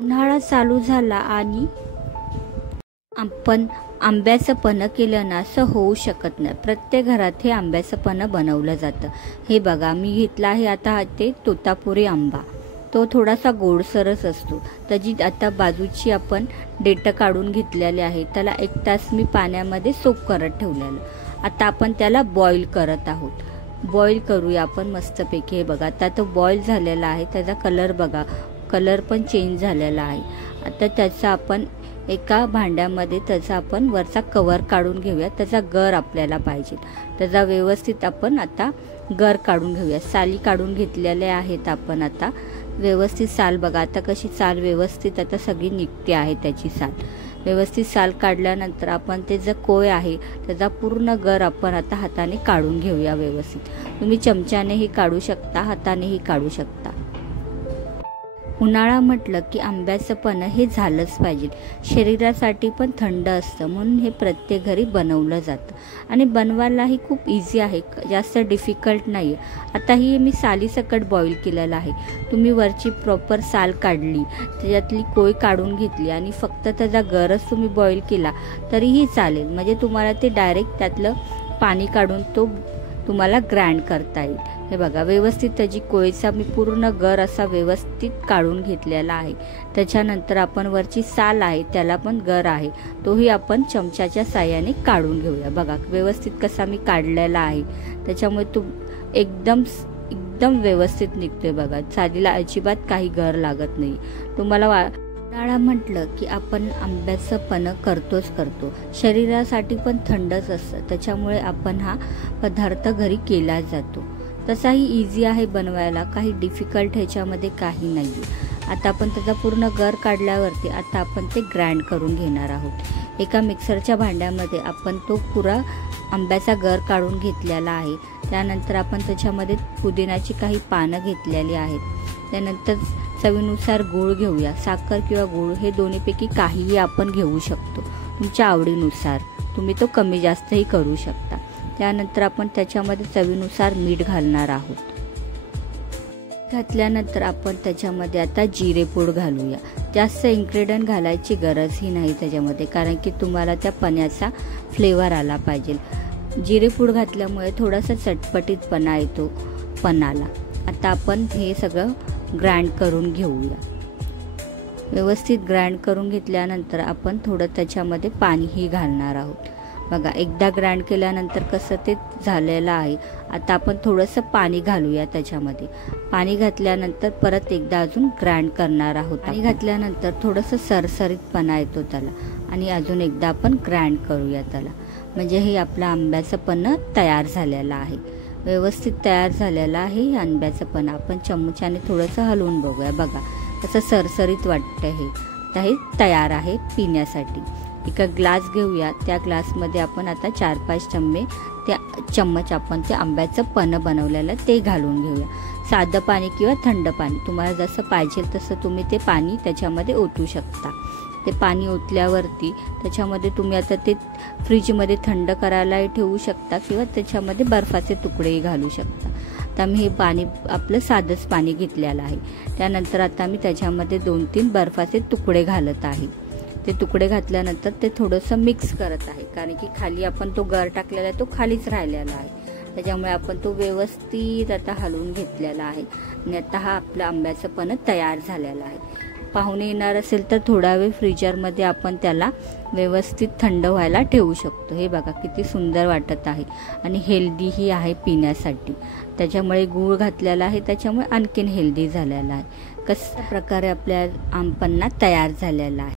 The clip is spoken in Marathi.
उन्हाळा चालू झाला आणि आपण आंब्याचं पन्ह केलं ना असं होऊ शकत नाही. प्रत्येक घरात हे आंब्याचं पन्ह बनवलं जातं. हे बघा मी घेतला आहे आता ते तोतापुरी आंबा. तो थोडासा गोडसरच असतो. त्याची आता बाजूची आपण देठं काढून घेतलेले आहे. त्याला 1 तास मी पाण्यामध्ये सोक करत ठेवलेलं. आता आपण त्याला बॉईल करत आहोत. बॉईल करूया आपण मस्तपैकी. हे बघा आता तो बॉईल झालेला आहे. त्याचा कलर बघा, कलर पण चेंज झालेला आहे. आता त्याचा आपण एका भांड्यामध्ये त्याचा आपण वरचा कवर काढून घेऊया. त्याचा गर आपल्याला पाहिजे. त्याचा व्यवस्थित आपण आता गर काढून घेऊया. साली काढून घेतलेल्या आहेत आपण. आता व्यवस्थित साल बघा, आता कशी साल व्यवस्थित आता सगळी निघते आहे. त्याची साल व्यवस्थित साल काढल्यानंतर आपण ते जे कोय आहे त्याचा पूर्ण गर आपण आता हाताने काढून घेऊया व्यवस्थित. तुम्ही चमच्यानेही काढू शकता, हातानेही काढू शकता. उन्हाळा म्हटलं की आंब्याचं पन्ह हे झालंच पाहिजे. शरीरासाठी पण थंड असतं म्हणून हे प्रत्येक घरी बनवलं जातं आणि बनवायलाही खूप इझी आहे, जास्त डिफिकल्ट नाही आहे. आता ही मी सालीसकट बॉईल केलेलं आहे. तुम्ही वरची प्रॉपर साल काढली, त्याच्यातली कोय काढून घेतली आणि फक्त त्याचा गरच तुम्ही बॉईल केला तरीही चालेल. म्हणजे तुम्हाला ते डायरेक्ट त्यातलं पाणी काढून तो तुम्हाला ग्राइंड करता येईल. हे बघा व्यवस्थित त्याची कोयचा मी पूर्ण गर असा व्यवस्थित काढून घेतलेला आहे. त्याच्यानंतर आपण वरची साल आहे त्याला पण गर आहे तोही आपण चमच्याच्या साहाय्याने काढून घेऊया. बघा व्यवस्थित कसा मी काढलेला आहे. त्याच्यामुळे तो एकदम व्यवस्थित निघतोय. बघा सालीला अजिबात काही गर लागत नाही. तुम्हाला उन्हाळा म्हटलं की आपण आंब्याचं पन्ह करतोच करतो. शरीरासाठी पण थंडच असतं. त्याच्यामुळे आपण हा पदार्थ घरी केला जातो. तसाही इझी आहे बनवायला, काही डिफिकल्ट ह्याच्यामध्ये काही नाही आहे. आता आपण त्याचा पूर्ण गर काढल्यावरती आता आपण ते ग्राइंड करून घेणार आहोत. एका मिक्सरच्या भांड्यामध्ये आपण तो पुरा आंब्याचा गर काढून घेतलेला आहे. त्यानंतर आपण त्याच्यामध्ये पुदिन्याची काही पानं घेतलेली आहेत. त्यानंतर चवीनुसार गूळ घेऊया. साखर किंवा गूळ हे दोन्हीपैकी काहीही आपण घेऊ शकतो. तुमच्या आवडीनुसार तुम्ही तो कमी जास्तही करू शकता. त्यानंतर आपण त्याच्यामध्ये चवीनुसार मीठ घालणार आहोत. घातल्यानंतर आपण त्याच्यामध्ये आता जिरेपूड घालूया. जास्त इन्ग्रेडियंट घालायची गरजही नाही त्याच्यामध्ये, कारण की तुम्हाला त्या पन्ह्याचा फ्लेवर आला पाहिजे. जिरेपूड घातल्यामुळे थोडासा चटपटीतपणा येतो पन्हाला. आता आपण हे सगळं ग्राइंड करून घेऊया. व्यवस्थित ग्राइंड करून घेतल्यानंतर आपण थोडं त्याच्यामध्ये पाणीही घालणार आहोत. बघा एकदा ग्राइंड केल्यानंतर कसं ते झालेलं आहे. आता आपण थोडंसं पाणी घालूया त्याच्यामध्ये. पाणी घातल्यानंतर परत एकदा अजून ग्राइंड करणार आहोत. पाणी घातल्यानंतर थोडंसं सरसरीतपणा येतो त्याला आणि अजून एकदा आपण ग्राइंड करूया त्याला. म्हणजे हे आपलं आंब्याचं पन्ह तयार झालेलं आहे. व्यवस्थित तयार झालेलं आहे आंब्याचं पन्ह. आपण चमच्याने थोडंसं हलवून बघूया. बघा कसं सरसरीत वाटतं हे. आता हे तयार आहे पिण्यासाठी. एका ग्लास घेऊया. त्या ग्लासमध्ये आपण आता 4-5 चम्मच आपण ते आंब्याचं पन्ह बनवलेलं ते घालून घेऊया. साधं पाणी किंवा थंड पाणी तुम्हाला जसं पाहिजे तसं तुम्ही ते पाणी त्याच्यामध्ये ओतू शकता. ते पाणी ओतल्यावरती त्याच्यामध्ये तुम्ही आता ते फ्रीजमध्ये थंड करायलाही ठेवू शकता किंवा त्याच्यामध्ये बर्फाचे तुकडेही घालू शकता. आता मी हे पाणी आपलं साधंच पाणी घेतलेलं आहे. त्यानंतर आता मी त्याच्यामध्ये 2-3 बर्फाचे तुकडे घालत आहे. ते तुकडे घातल्यानंतर ते थोडंसं मिक्स करत आहे, कारण की खाली आपण तो गर टाकलेला आहे तो खालीच राहिलेला आहे. त्याच्यामुळे आपण तो व्यवस्थित आता हलवून घेतलेला आहे आणि आता हा आपला आंब्याचं पन्ह तयार झालेला आहे. पाहुणे येणार असेल तर थोडा वेळ फ्रीजरमध्ये आपण त्याला व्यवस्थित थंड व्हायला ठेवू शकतो. हे बघा किती सुंदर वाटत आहे आणि हेल्दीही आहे पिण्यासाठी. त्याच्यामुळे गूळ घातलेला आहे त्याच्यामुळे आणखीन हेल्दी झालेला आहे. कशा प्रकारे आपल्या आंबपन्ना तयार झालेला आहे.